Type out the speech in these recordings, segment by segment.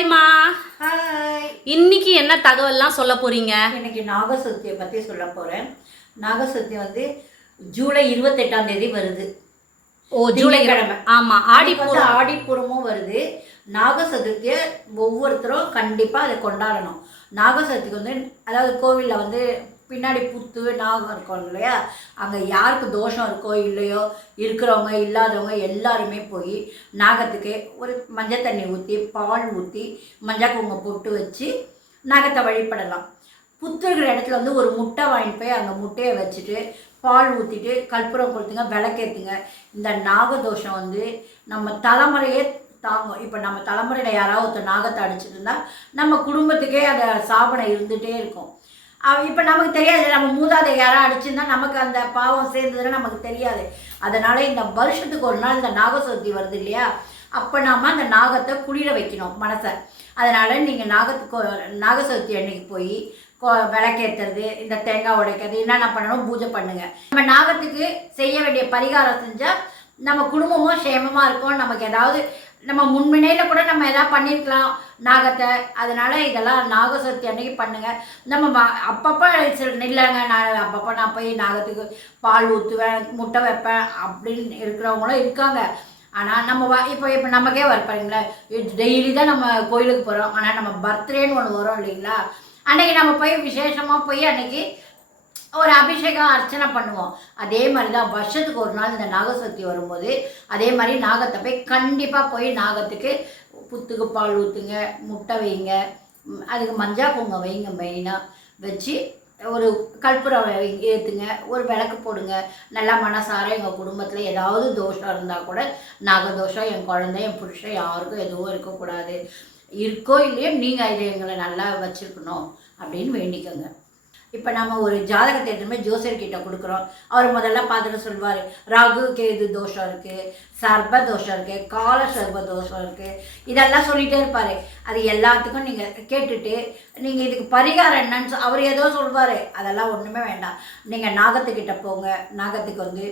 ஹாய்மா. Hi. இன்னைக்கு என்ன தகவல்லாம் சொல்ல போறீங்க? இன்னைக்கு நாகசதுர்த்தியை பற்றி சொல்ல போகிறேன். நாகசதுர்த்தி வந்து ஜூலை 28ஆம் தேதி வருது. ஜூலை கிழமை. ஆமாம், ஆடிப்பூரமும் வருது. நாகசதுர்த்தியை ஒவ்வொருத்தரும் கண்டிப்பாக அதை கொண்டாடணும். நாகசதுர்த்திக்கு வந்து அதாவது கோவிலில் வந்து பின்னாடி புத்து நாகம் இருக்கும் இல்லையா, அங்கே யாருக்கு தோஷம் இருக்கோ இல்லையோ இருக்கிறவங்க இல்லாதவங்க எல்லாருமே போய் நாகத்துக்கு ஒரு மஞ்சள் தண்ணி ஊற்றி பால் ஊற்றி மஞ்சள் குங்குமம் போட்டு வச்சு நாகத்தை வழிபடலாம். புத்து இருக்கிற இடத்துல வந்து ஒரு முட்டை வாங்கிட்டு போய் அங்கே முட்டையை வச்சுட்டு பால் ஊற்றிட்டு கற்பூரம் கொடுத்துங்க, விளக்கேற்றுங்க. இந்த நாகதோஷம் வந்து நம்ம தலைமுறையே தாங்கும். இப்போ நம்ம தலைமுறையில் யாராவது ஒருத்தர் நாகத்தை அடிச்சுட்டு இருந்தால் நம்ம குடும்பத்துக்கே அந்த சாபனை இருந்துகிட்டே இருக்கும். இப்போ நமக்கு தெரியாது, நம்ம மூதாதை யாராவது அடிச்சுருந்தா நமக்கு அந்த பாவம் சேர்ந்ததுன்னா நமக்கு தெரியாது. அதனால் இந்த வருஷத்துக்கு ஒரு நாள் இந்த நாகசதுர்த்தி வருது இல்லையா, அப்போ நாம் அந்த நாகத்தை குளிர வைக்கணும் மனசை. அதனால் நீங்கள் நாகசதுர்த்தி அன்னைக்கு போய் விளக்கேற்றுறது, இந்த தேங்காய் உடைக்கிறது, என்னென்ன பண்ணணும் பூஜை பண்ணுங்கள். நம்ம நாகத்துக்கு செய்ய வேண்டிய பரிகாரம் செஞ்சால் நம்ம குடும்பமும் சேமமாக இருக்கும். நமக்கு ஏதாவது நம்ம முன்வினையில் கூட நம்ம எதாவது பண்ணியிருக்கலாம் நாகத்தை. அதனால் இதெல்லாம் நாகசதுர்த்தி அன்னைக்கு பண்ணுங்கள். நம்ம அப்பப்போ இல்லைங்க நான் அப்பப்போ நான் போய் நாகத்துக்கு பால் ஊற்றுவேன், முட்டை வைப்பேன் அப்படின்னு இருக்கிறவங்களும் இருக்காங்க. ஆனால் நம்ம இப்போ நமக்கே வரப்பாருங்களேன், டெய்லி தான் நம்ம கோயிலுக்கு போகிறோம். ஆனால் நம்ம பர்த்டேன்னு ஒன்று வரும் இல்லைங்களா, அன்றைக்கி நம்ம போய் விசேஷமாக போய் அன்றைக்கி ஒரு அபிஷேகம் அர்ச்சனை பண்ணுவோம். அதே மாதிரி தான் வருஷத்துக்கு ஒரு நாள் இந்த நாகசதுர்த்தி வரும்போது அதே மாதிரி நாகத்தை போய் கண்டிப்பாக போய் நாகத்துக்கு புத்துக்கு பால் ஊற்றுங்க, முட்டை வைங்க, அதுக்கு மஞ்சள் குங்குமம் வைங்க, மெயினாக வச்சு ஒரு கற்பூரம் ஏற்றுங்க, ஒரு விளக்கு போடுங்க. நல்லா மனசார எங்கள் குடும்பத்தில் ஏதாவது தோஷம் இருந்தால் கூட நாகதோஷம் என் குழந்தை என் புருஷன் யாருக்கும் எதுவும் இருக்கக்கூடாது, இருக்கோ இல்லையோ நீங்கள் இதை எங்களை நல்லா வச்சுருக்கணும் அப்படின்னு வேண்டிக்கோங்க. இப்போ நம்ம ஒரு ஜாதகத்தை எடுத்துமே ஜோசியர்கிட்ட கொடுக்குறோம். அவர் முதல்ல பார்த்துட்டு சொல்வார், ராகு கேது தோஷம் இருக்குது, சர்ப தோஷம் இருக்குது, கால சர்ப தோஷம் இருக்குது, இதெல்லாம் சொல்லிகிட்டே இருப்பார். அது எல்லாத்துக்கும் நீங்கள் கேட்டுட்டு நீங்கள் இதுக்கு பரிகாரம் என்னன்னு அவர் ஏதோ சொல்வார். அதெல்லாம் ஒன்றுமே வேண்டாம். நீங்கள் நாகத்துக்கிட்ட போங்க. நாகத்துக்கு வந்து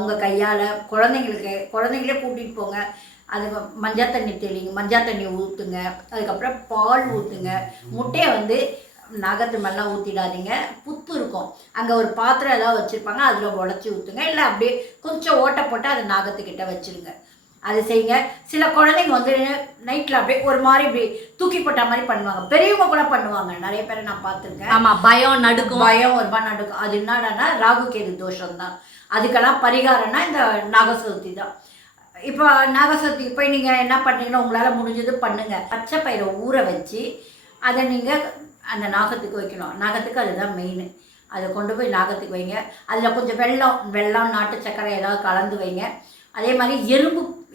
உங்கள் கையால் குழந்தைங்களே கூட்டிகிட்டு போங்க. அதுக்கு மஞ்சள் தண்ணி தெளிங்க, மஞ்சள் தண்ணி ஊற்றுங்க, அதுக்கப்புறம் பால் ஊற்றுங்க. முட்டையை வந்து நாகத்து மேலாம் ஊற்றிடாதீங்க. புத்து இருக்கும், அங்கே ஒரு பாத்திரம் ஏதாவது வச்சுருப்பாங்க, அதில் உடச்சி ஊற்றுங்க. இல்லை அப்படியே கொஞ்சம் ஓட்டை போட்டு அதை நாகத்துக்கிட்ட வச்சுருங்க. அது செய்யுங்க. சில குழந்தைங்க வந்து நைட்டில் அப்படியே ஒரு மாதிரி இப்படி தூக்கி போட்ட மாதிரி பண்ணுவாங்க. பெரியவங்க கூட பண்ணுவாங்க, நிறைய பேரை நான் பார்த்துருக்கேன். ஆமாம், பயம் நடுக்கும். ஒரு மாதிரி நடுக்கும். அது என்னடானா ராகு கேது தோஷம் தான். அதுக்கெல்லாம் பரிகாரம்னா இந்த நாகசதுர்த்தி தான். இப்போ நாகசதுர்த்திக்கு போய் நீங்கள் என்ன பண்ணுறீங்கன்னா உங்களால் முடிஞ்சது பண்ணுங்கள். பச்சை பயிரை ஊற வச்சு அதை நீங்கள் அந்த நாகத்துக்கு வைக்கணும். நாகத்துக்கு அதுதான் மெயின். அதை கொண்டு போய் நாகத்துக்கு வைங்க. அதில் கொஞ்சம் வெல்லம் நாட்டு சர்க்கரை ஏதாவது கலந்து வைங்க. அதே மாதிரி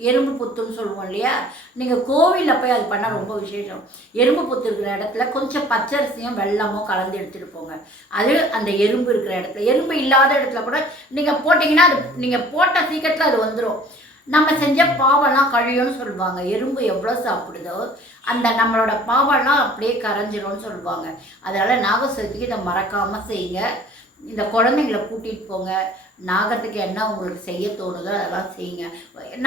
எறும்பு புத்துன்னு சொல்லுவோம் இல்லையா, நீங்கள் கோவிலில் போய் அது பண்ணால் ரொம்ப விசேஷம். எறும்பு புத்து இருக்கிற இடத்துல கொஞ்சம் பச்சரிசியும் வெல்லமும் கலந்து எடுத்துகிட்டு போங்க. அது அந்த எறும்பு இருக்கிற இடத்துல, எறும்பு இல்லாத இடத்துல கூட நீங்கள் போட்டிங்கன்னா அது நீங்கள் போட்ட சீக்கிரத்தில் அது வந்துடும். நம்ம செஞ்ச பாவெல்லாம் கழியும்னு சொல்லுவாங்க. எறும்பு எவ்வளோ சாப்பிடுதோ அந்த நம்மளோட பாவெல்லாம் அப்படியே கரைஞ்சிரும்னு சொல்லுவாங்க. அதனால் நாகசதுர்த்திக்கு இதை மறக்காமல் செய்யுங்க. இந்த குழந்தைங்கள கூட்டிகிட்டு போங்க. நாகத்துக்கு என்ன உங்களுக்கு செய்ய தோணுதோ அதெல்லாம் செய்யுங்க.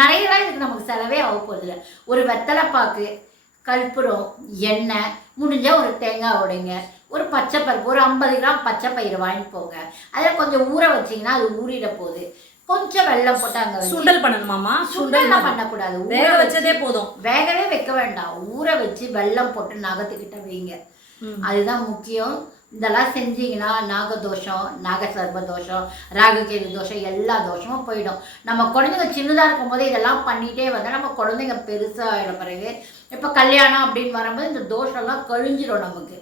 நிறையலாம் இதுக்கு நமக்கு செலவே ஆக போதில்லை. ஒரு வெத்தலைப்பாக்கு, கற்பூரம், எண்ணெய், முடிஞ்சால் ஒரு தேங்காய் உடைங்க, ஒரு பச்சை பருப்பு, ஒரு 50 கிராம் பச்சை பயிறு வாங்கிட்டு போங்க. அதில் கொஞ்சம் ஊற வச்சிங்கன்னா அது ஊறிட போகுது. கொஞ்சம் வெள்ளம் போட்டு அங்கே சுண்டல் பண்ணணுமாமா? சுண்டல்லாம் பண்ணக்கூடாது, வேக வச்சதே போதும். வேகவே வைக்க வேண்டாம். ஊற வச்சு வெள்ளம் போட்டு நாகத்துக்கிட்ட வைங்க. அதுதான் முக்கியம். இதெல்லாம் செஞ்சீங்கன்னா நாகதோஷம், நாகசர்ப தோஷம், ராகுகேது தோஷம் எல்லா தோஷமும் போயிடும். நம்ம குழந்தைங்க சின்னதாக இருக்கும்போது இதெல்லாம் பண்ணிகிட்டே வந்தால் நம்ம குழந்தைங்க பெருசாக ஆகிட பிறகு இப்போ கல்யாணம் அப்படின்னு வரும்போது இந்த தோஷம்லாம் கழிஞ்சிடும் நமக்கு.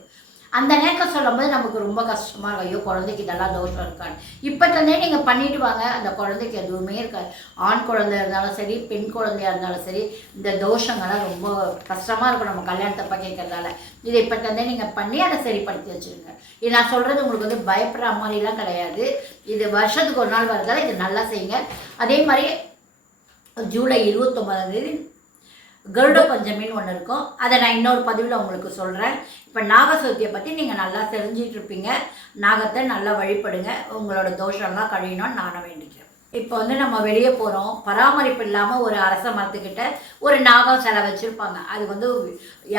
அந்த நேரத்தை சொல்லும்போது நமக்கு ரொம்ப கஷ்டமாக இருக்கும். ஐயோ குழந்தைக்கு இதெல்லாம் தோஷம் இருக்கான்னு. இப்போ தானே நீங்கள் பண்ணிட்டு வாங்க, அந்த குழந்தைக்கு எதுவுமே இருக்காது. ஆண் குழந்தையா இருந்தாலும் சரி, பெண் குழந்தையாக இருந்தாலும் சரி, இந்த தோஷங்கள்லாம் ரொம்ப கஷ்டமாக இருக்கும் நம்ம கல்யாணத்தப்ப கேட்கறதால. இதை இப்போ தானே நீங்கள் பண்ணி அதை சரிப்படுத்தி வச்சுருங்க. இது நான் சொல்கிறது உங்களுக்கு வந்து பயப்படுற மாதிரிலாம் கிடையாது. இது வருஷத்துக்கு ஒரு நாள் வரதால இது நல்லா செய்யுங்க. அதே மாதிரி ஜூலை 29ஆம் தேதி கருட பஞ்சமின்னு ஒன்று இருக்கும். அதை நான் இன்னொரு பதிவில் உங்களுக்கு சொல்கிறேன். இப்போ நாகசதுர்த்தியை பற்றி நீங்கள் நல்லா தெரிஞ்சிட்டு இருப்பீங்க. நாகத்தை நல்லா வழிபடுங்க. உங்களோட தோஷம்லாம் கழியணும்னு நானும் வேண்டிக்கிறேன். இப்போ வந்து நம்ம வெளியே போகிறோம், பராமரிப்பு இல்லாமல் ஒரு அரச மரத்துக்கிட்ட ஒரு நாகம் சிலை வச்சுருப்பாங்க. அது வந்து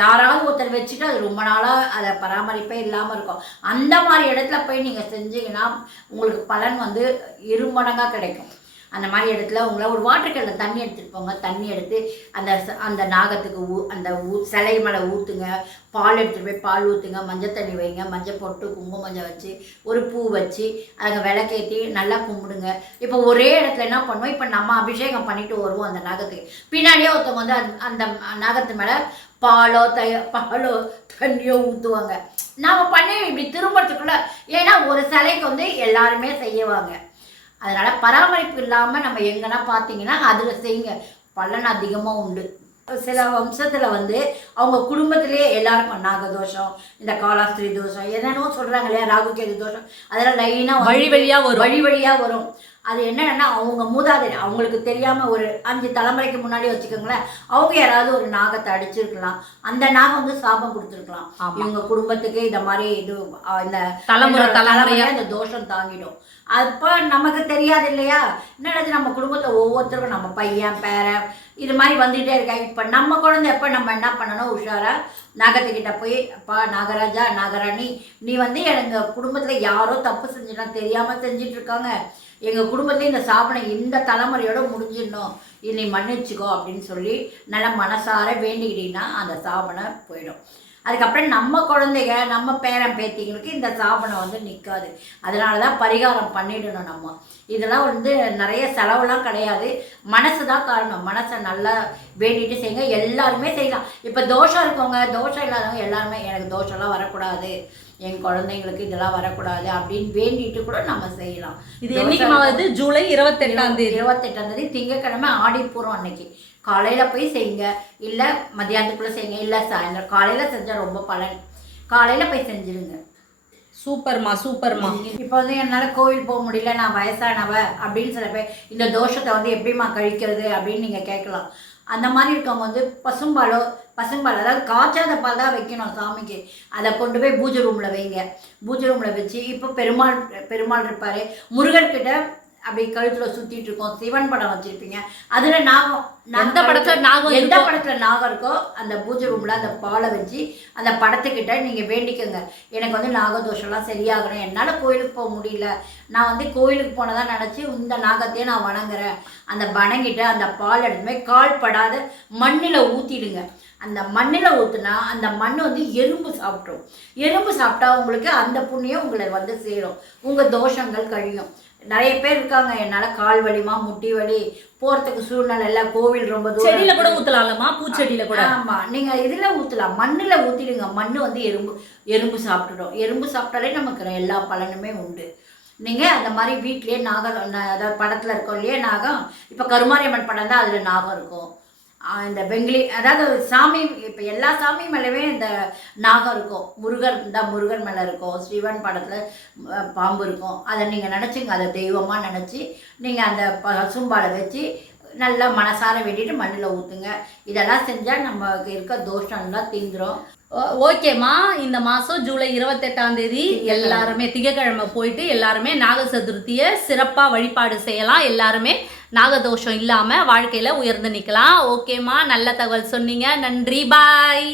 யாராவது ஒருத்தர் வச்சுட்டு அது ரொம்ப நாளாக அதை பராமரிப்பே இல்லாமல் இருக்கும். அந்த மாதிரி இடத்துல போய் நீங்கள் செஞ்சீங்கன்னா உங்களுக்கு பலன் வந்து இருமடங்காக கிடைக்கும். அந்த மாதிரி இடத்துல உங்களை ஒரு வாட்டர் கேனில் தண்ணி எடுத்துகிட்டு போங்க. தண்ணி எடுத்து அந்த நாகத்துக்கு அந்த சிலை மேலே ஊற்றுங்க. பால் எடுத்துகிட்டு போய் பால் ஊற்றுங்க. மஞ்சள் தண்ணி வைங்க. மஞ்சள் போட்டு குங்குமம் மஞ்சள் வச்சு ஒரு பூ வச்சு அங்கே விளக்கேற்றி நல்லா கும்பிடுங்க. இப்போ ஒரே இடத்துல என்ன பண்ணுவோம், இப்போ நம்ம அபிஷேகம் பண்ணிட்டு வருவோம் அந்த நாகத்துக்கு, பின்னாடியே ஒருத்தவங்க வந்து அந்த நாகத்து மேலே பாலோ தண்ணியோ ஊற்றுவாங்க. நாம் பண்ணி இப்படி திரும்பறதுக்குள்ள, ஏன்னா ஒரு சிலைக்கு வந்து எல்லாருமே செய்வாங்க. அதனால் பராமரிப்பு இல்லாமல் நம்ம எங்கன்னா பார்த்தீங்கன்னா அதில் செய்யுங்க, பலன் அதிகமாக உண்டு. சில வம்சத்தில் வந்து அவங்க குடும்பத்திலேயே எல்லாருக்கும் நாகதோஷம், இந்த காலாஸ்திரி தோஷம், என்னென்னோ சொல்கிறாங்க இல்லையா, ராகுகேது தோஷம், அதெல்லாம் லைனாக வழி வழியாக வரும். அது என்னன்னா அவங்க மூதாதை அவங்களுக்கு தெரியாமல் ஒரு 5 தலைமுறைக்கு முன்னாடி வச்சுக்கோங்களேன், அவங்க யாராவது ஒரு நாகத்தை அடிச்சிருக்கலாம். அந்த நாகம் வந்து சாபம் கொடுத்துருக்கலாம். இவங்க குடும்பத்துக்கு இந்த மாதிரி இது இந்த தலைமுறையாக இந்த தோஷம் தாங்கிடும். அப்போ நமக்கு தெரியாது இல்லையா, என்னது நம்ம குடும்பத்தில் ஒவ்வொருத்தருக்கும் நம்ம பையன் பேரன் இது மாதிரி வந்துகிட்டே இருக்காங்க. இப்போ நம்ம குழந்தை எப்போ நம்ம என்ன பண்ணணும், உஷாராக நாகத்துக்கிட்ட போய், அப்பா நாகராஜா நாகராணி, நீ வந்து எங்கள் குடும்பத்தில் யாரோ தப்பு செஞ்சுட்டா தெரியாமல் செஞ்சிட்ருக்காங்க, எங்கள் குடும்பத்தில் இந்த சாபனை இந்த தலைமுறையோடு முடிஞ்சிடணும், நீ மன்னிச்சுக்கோ அப்படின்னு சொல்லி நல்லா மனசார வேண்டிக்கிட்டீங்கன்னா அந்த சாபனை போயிடும். அதுக்கப்புறம் நம்ம குழந்தைங்க நம்ம பேரன் பேத்திங்களுக்கு இந்த சாபனம் வந்து நிற்காது. அதனால தான் பரிகாரம் பண்ணிடணும். நம்ம இதெல்லாம் வந்து நிறைய செலவுலாம் கிடையாது, மனசு தான் காரணம். மனசை நல்லா வேண்டிட்டு செய்யுங்க, எல்லாருமே செய்யலாம். இப்போ தோஷம் இருக்கவங்க, தோஷம் இல்லாதவங்க எல்லாருமே எனக்கு தோஷம்லாம் வரக்கூடாது, என் குழந்தைங்களுக்கு இதெல்லாம் வரக்கூடாது அப்படின்னு வேண்டிட்டு கூட நம்ம செய்யலாம். இது என்னைக்கு? ஜூலை 28 திங்கட்கிழமை ஆடிப்பூரம் அன்னைக்கு காலையில் போய் செய்யுங்க, இல்லை மத்தியானத்துக்குள்ளே செய்யுங்க, இல்லை சாயந்தரம். காலையில் செஞ்சால் ரொம்ப பலன், காலையில் போய் செஞ்சுருங்க. சூப்பர்மா சூப்பர்மா. இப்போ வந்து என்னால் கோவில் போக முடியல, நான் வயசானவ அப்படின்னு சில பேர் இந்த தோஷத்தை வந்து எப்படிமா கழிக்கிறது அப்படின்னு நீங்கள் கேட்கலாம். அந்த மாதிரி இருக்கவங்க வந்து பசும்பால் அதாவது காய்ச்சாத பால் தான் வைக்கணும் சாமிக்கு. அதை கொண்டு போய் பூஜை ரூமில் வைங்க. பூஜை ரூமில் வச்சு, இப்போ பெருமாள் இருப்பார், முருகர்கிட்ட அப்படி கழுத்தில் சுற்றிட்டு இருக்கோம், சிவன் படம் வச்சுருப்பீங்க, அதில் நாகம், எந்த படத்தில் நாகம் இருக்கோ அந்த பூஜை ரூமில் அந்த பாலை வச்சு அந்த படத்துக்கிட்ட நீங்கள் வேண்டிக்கோங்க, எனக்கு வந்து நாகதோஷம்லாம் சரியாகணும், என்னால் கோயிலுக்கு போக முடியல, நான் வந்து கோயிலுக்கு போனதான் நினச்சி இந்த நாகத்தையே நான் வணங்குறேன். அந்த வணங்கிட்டு அந்த பால் எடுத்துமே கால் படாத மண்ணில் ஊற்றிடுங்க. அந்த மண்ணில் ஊற்றுனா அந்த மண் வந்து எறும்பு சாப்பிட்ரும். எறும்பு சாப்பிட்டா உங்களுக்கு அந்த புண்ணியம் உங்களை வந்து சேரும், உங்கள் தோஷங்கள் கழியும். நிறைய பேர் இருக்காங்க, என்னால் கால் வலிமா முட்டி வலி போகிறதுக்கு சூழ்நிலை இல்லை, கோவில் ரொம்ப தூரம், செடியில் கூட ஊற்றலாம்மா, பூச்செடியில் கூட. ஆமாம், நீங்கள் இதில் ஊற்றலாம், மண்ணில் ஊற்றிடுங்க. மண் வந்து எறும்பு சாப்பிட்டுடும். எறும்பு சாப்பிட்டாலே நமக்கு எல்லா பலனுமே உண்டு. நீங்கள் அந்த மாதிரி வீட்லேயே அதாவது படத்தில் இருக்கோம் இல்லையா நாகம், இப்போ கருமாரியம்மன் படம் தான், அதில் நாகம் இருக்கும். இந்த வெங்கிலி அதாவது சாமி, இப்போ எல்லா சாமி மேலேயுமே இந்த நாகம் இருக்கும். முருகர் மேலே இருக்கும், சிவன் படத்தில் பாம்பு இருக்கும். அதை நீங்கள் நினச்சிங்க, அதை தெய்வமாக நினச்சி நீங்கள் அந்த பசும்பாலை வச்சு நல்லா மனசார வேண்டிட்டு மண்ணில் ஊற்றுங்க. இதெல்லாம் செஞ்சால் நமக்கு இருக்க தோஷம்லாம் தீந்துடும். ஓகேம்மா, இந்த மாதம் ஜூலை 28 எல்லாருமே திங்கக்கிழமை போயிட்டு எல்லாருமே நாக சதுர்த்தியை சிறப்பாக வழிபாடு செய்யலாம். எல்லாருமே நாகதோஷம் இல்லாமல் வாழ்க்கையில் உயர்ந்து நிற்கலாம். ஓகேம்மா, நல்ல தகவல் சொன்னீங்க, நன்றி, பாய்.